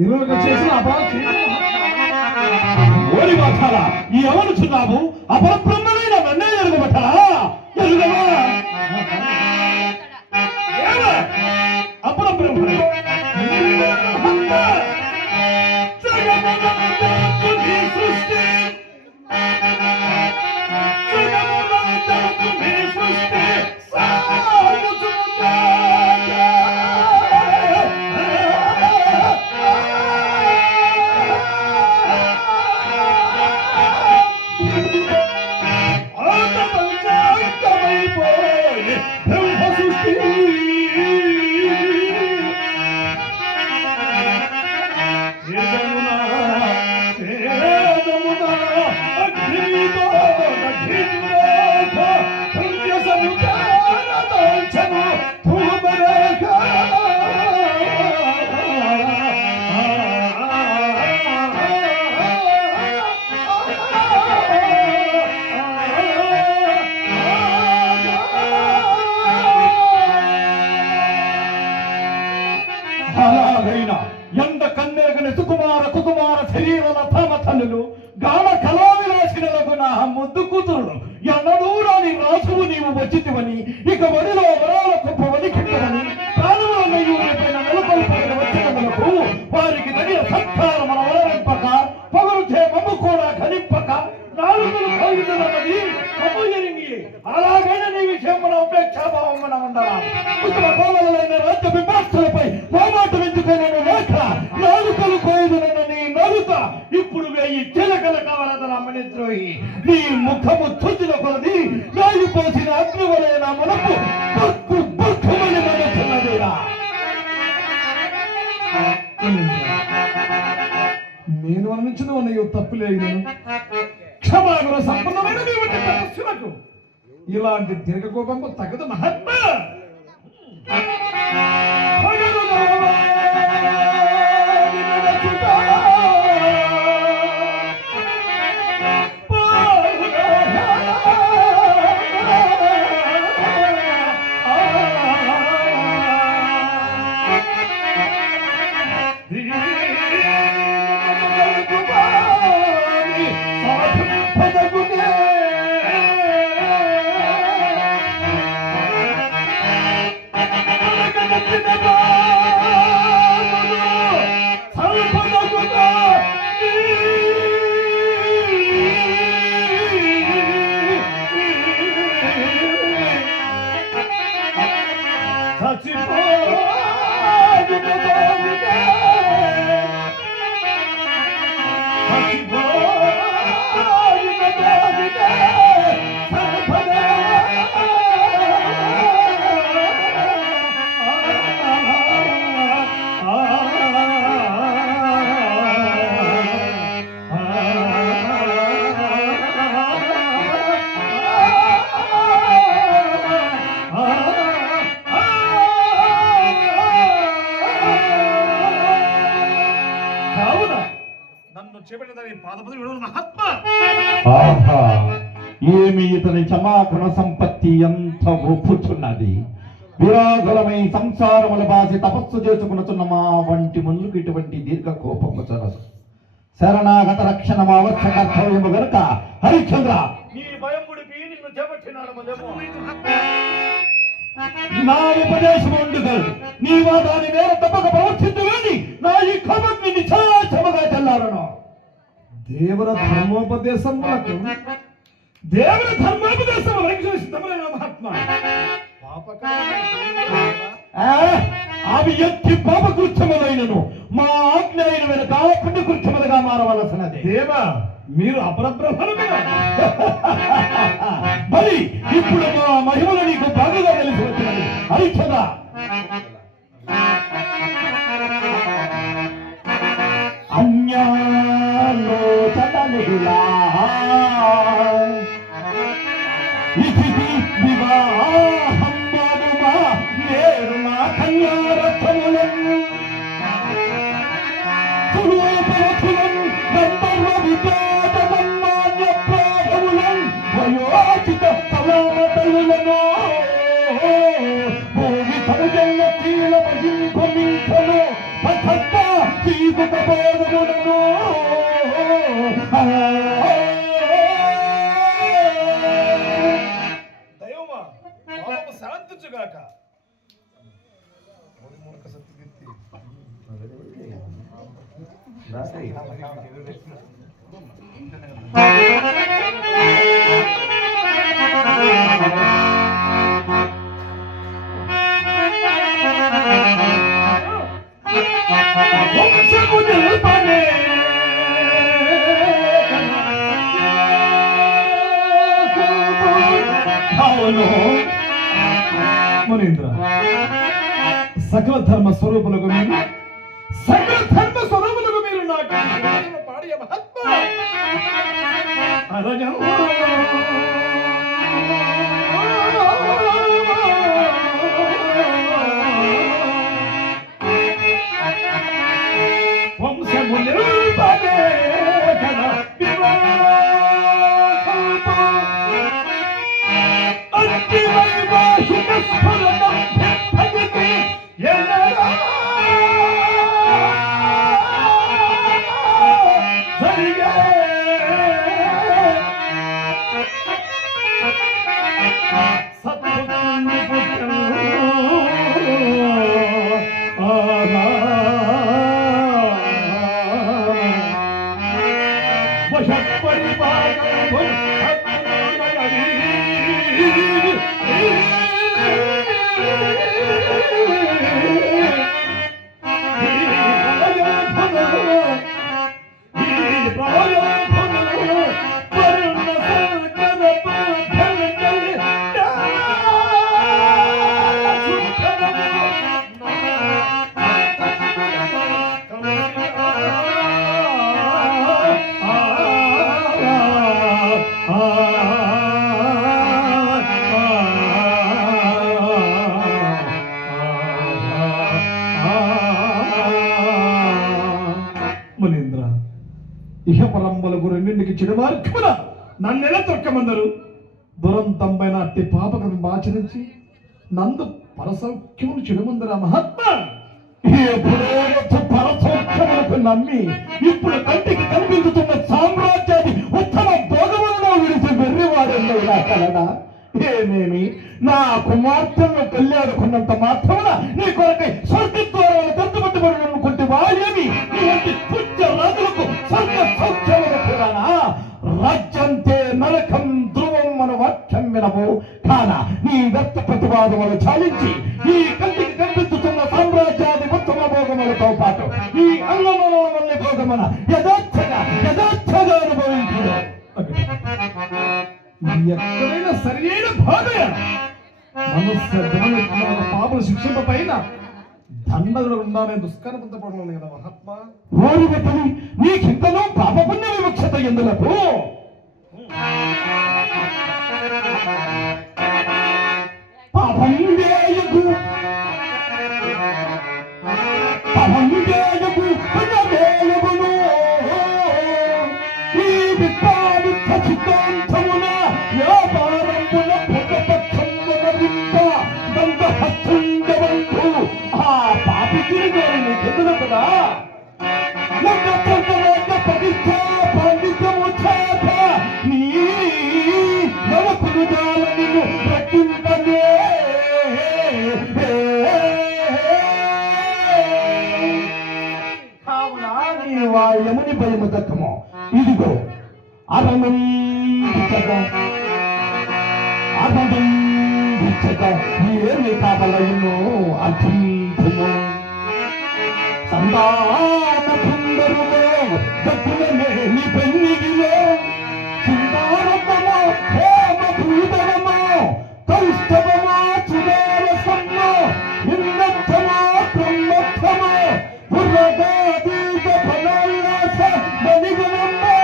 ఇరువురు చేసిన ఓరి మాతాల ఈ ఎవరుచున్నావు అపరబ్రహ్మమైన నన్నే ఎరుగబట్టరా ఎరుగవా అపరబ్రహ్మ సృష్టి ఎండ కన్నెరగని సుకుమార కుకుమార శరీరాల తామతల్లులు గాన కళావిలాసినలకు నా ముద్దు కూతురుడు ఎన్నడూ రాని రాజువు నీవు వచ్చితివని ఇక వడిలో వరాల కుప్ప వలికిట్టవని ప్రాణముల నయ్యూరిపైన నెలకొల్పగిన వచ్చినందులకు వారికి తగిన సత్కారం మన వరవింపక పొగరు చే మమ్ము కూడా ఖనింపక నాలుగులు కలుగుతున్నది మమ్ము ఎరిగి అలాగైనా నీ విషయం మన ఉపేక్షాభావం మన ఉండాలి ఉత్తమ కోవలైన రాజ్య విమర్శలపై మోమాట వెంచుకునే లేఖ నాలుకలు కోయుదునన్న నీ నలుక ఇప్పుడు వేయి చిలకల కవరదన మణిద్రోహి నీ ముఖము తుదిల కొలది రాయి పోసిన అగ్నివలే నా మనకు బక్కు బక్కుమని మనసున్నదిరా నేను అనించిన ఉన్నాయో తప్పులేదు క్షమాగుణ సంపన్నమైన నీవంటి తపస్సులకు ఇలాంటి దీర్ఘకోపంకు తగదు మహాత్మా ఏమి ఇతని చమాకుణ సంపత్తి ఎంత ఒప్పుచున్నది విరాగులమై సంసారముల బాసి తపస్సు చేసుకునుచున్న మా వంటి మునులకు ఇటువంటి దీర్ఘ కోపము చరదు శరణాగత రక్షణ అవశ్య కర్తవ్యము గనుక హరిశ్చంద్ర నీ భయముడికి నిన్ను చేపట్టినాడు నా ఉపదేశం ఉండగలదు నీవా దాని మేర తప్పక ప్రవర్తించు కానీ నా ఈ కోపం చాలా క్షమగా చెల్లాలను దేవుల ధర్మోపదేశం దేవుల ధర్మోపదేశం వైశ్వమైన మహాత్మ అవి ఎత్తి పాపకృత్యములైనను మా ఆజ్ఞ అయిన వెనుక పుణ్యకృత్యములుగా మారవలసినది దేవా మీరు అపరబ్రహ్మలు మరి ఇప్పుడు మా మహిమలు నీకు బాగా తెలిసి వచ్చినది హరిశ్చంద్ర అన్యాలోచనలులా ఇతికి వివాహం మనుమా నేరు మా కన్యారథములను సురూపరథులను గంధర్వ విజాతమాన్య ప్రాభములను వయోచిత కళామతలులను భూమి సముజల్ల శీల మహింపమించను పథత్తా బోధములను దైవమా పాపము శాంతించుగాక. వంశము నిలపనే అవును మునీంద్ర, సకల ధర్మ స్వరూపులకు మీరు నాకు పాడియ మహాత్మ అరజం వంశము నిలపనే కదా వైవాహిక స్ఫురణం భజతి ఎల్లరా జరిగే సత్పుత్రుని పుత్రులు వశపరిపాలన మునీంద్ర, ఇహపరంబలకు రెండింటికి చిరుమార్గమున నన్నెల తొక్కమందరు దురంతంపైన అట్టి పాపకం ఆచరించి నందు పరసౌఖ్యములు చిరుమందర మహాత్మ. పరసౌఖ్యములకు నమ్మి ఇప్పుడు కంటికి కనిపించుతున్న సామ్రాజ్యాన్ని ఉత్తమ భోగములను విడిచి వెర్రివాడెన్నో నా కలడా. ఏమేమి నా కుమార్తెను పెళ్ళాడుకున్నంత మాత్రమున నీ కొరకై స్వర్గద్వారాలు దర్శపట్టుబడి అనుకుంటే వాడేమి నీ వంటి పుచ్చ రాజులకు స్వర్గ సౌఖ్యములు కూడానా? రాజ్యంతే నరకం ధ్రువం మన వాక్యం వినవు కాన నీ వ్యక్త ప్రతివాదములు చాలించి ఈ కంటికి కనిపించుతున్న సామ్రాజ్యాది ఉత్తమ భోగములతో పాటు ఈ అన్నమల భోగమున యథార్థగా అనుభవించు. ఎక్కడైనా సరైన బాధ పాపలు శిక్షింప పైన దండలు ఉండాలనే దుష్కరపడడం కదా మహాత్మ. ఓరి బెట్టని నీకింతలో పాపపుణ్య వివక్షత ఎందులకు? పాపం వేయకు పుణ్యవేయకును ఈ విద్యావిత్త సిద్ధాంతమున వ్యాపారమున ప్రతిపక్షమునరింప దండహస్తుండవంతు ఆ పాపికి నీకెందుకు కదా పండితము చేత నీ నవకులు జాలని రక్షింపనే కావున నీ వాయముని భయము దక్కము. ఇదిగో అరణంచగా ఏమి కావలయును అర్థించుము. సంతాన సుందరులో దక్కులనేని పెన్నిగిలో సుందరతమో హేమ భూతమో కౌస్తవమో సుదారసమ్మో ఉన్నతమో బ్రహ్మత్వమో పురగాదీత ఫలోల్లాస మణిగుణమ్మో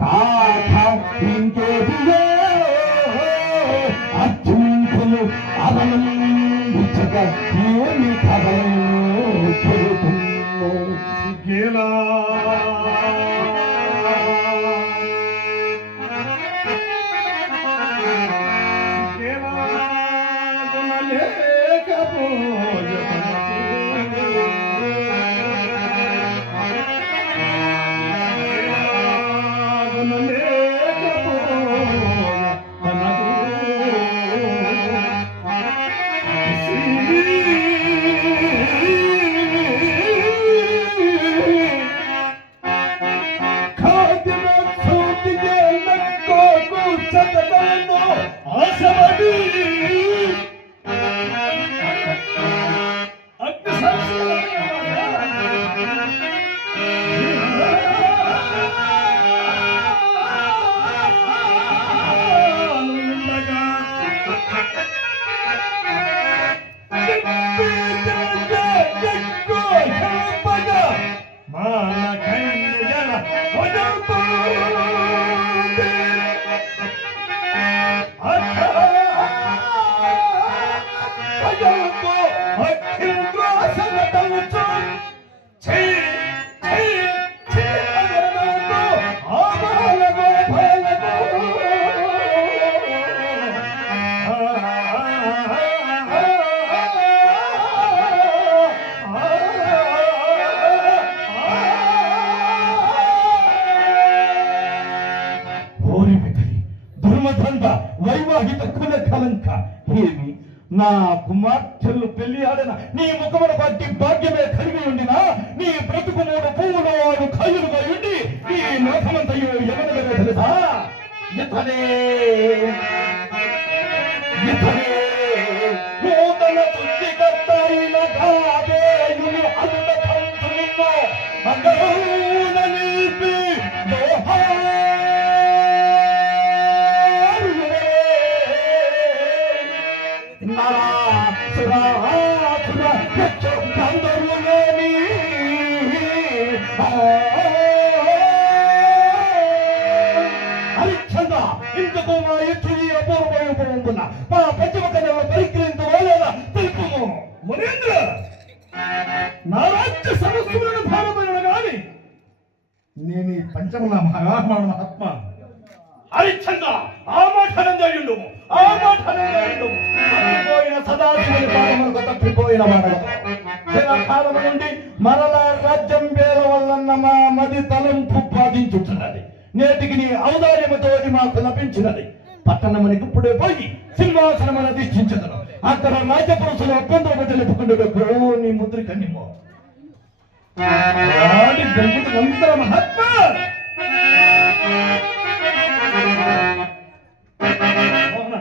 తాఠ ఇంకేదియో అర్జునులు అరణంచగా ఏమి కావలయును గేలా వచ్చు ఛీ ఛీ ఛీ అననొద్దు ఆబాలగో బాలగో ధర్మదండ వైవాహిక కుల కలంక ఏమి నా కుమార్తెలు పెళ్లి ఆడిన నీ ముఖమును బట్టి భాగ్యమే కలిగి ఉండినా నీ బ్రతుకు మూడు పువ్వులు వాడు కాయులుగా ఉండి ఈ లోకమంతయు ఎవరిగా తెలుసా ఇతనే ఇతనే నూతన తుల్లికర్తైన గాదేయుని అదుల కంటు నిన్ను అందరూన నిలిపి హరిశ్చంద్ర ఇంతకు మా ఎత్తు ఈ అపూర్వమైన మా పశ్చిమ కన్యలో పరిక్రమించలేదా తెలుపుము మునీంద్ర నా రాజ్య సమస్తములను భారమైన గాని నేను ఈ పంచమల మహాత్మ హరిశ్చంద్ర ఆ మాటనందయుండు ఆ మాటనందయుండు తప్పిపోయిన సదాశివుని పాదములకు తప్పిపోయిన వాడగదు చిరకాలం నుండి మరలా రాజ్యం వేల వల్లన్న మా మది తలంపు బాధించుతున్నది నేటికి నీ ఔదార్యముతో మాకు లభించినది పట్టణమునికి ఇప్పుడే పోయి సింహాసనమును అధిష్ఠించదను అక్కడ రాజపురుషులు ఒప్పందం తెలుపుకుంటూ నీ ముద్రిక నిమ్మో వాడి గంగుట వంతర మహాత్మ మోహన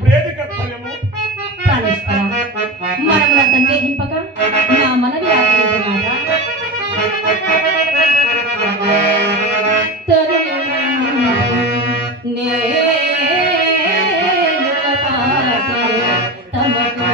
ప్రేది కర్తవ్యము మనముల సందేహింపక నా మనవి ఆచరించున్నారా తమకు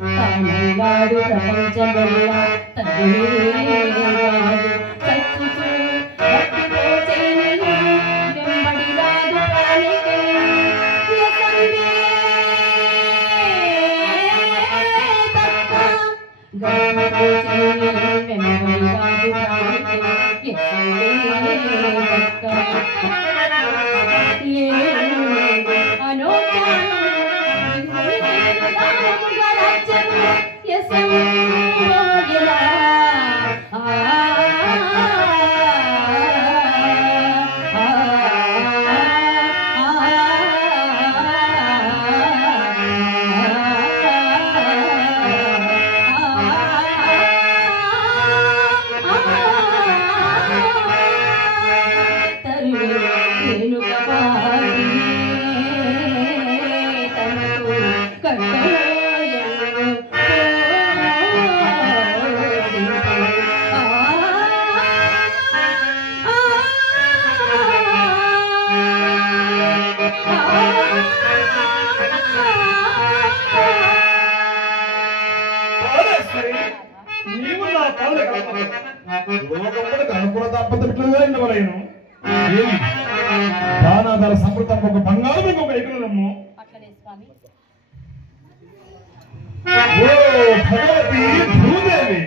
కానన్నాడు ప్రపంచమెల్లా తల్లివాడు చచ్చుచు భక్తిపోచేని వెంబడి రాదు ప్రాణికి ఎసందే తప్ప గర్భపోచేని వెంబడి రాదు ప్రాణికి ఎసందే తప్ప నీవు నా కళ్ళు లోకములకు అనుకూల దాంపత్యులుగా ఉండవలేను. ఏమి దానాదార సంపృతం ఒక బంగారు ఒక ఎగురము. ఓ భగవతి భూదేవి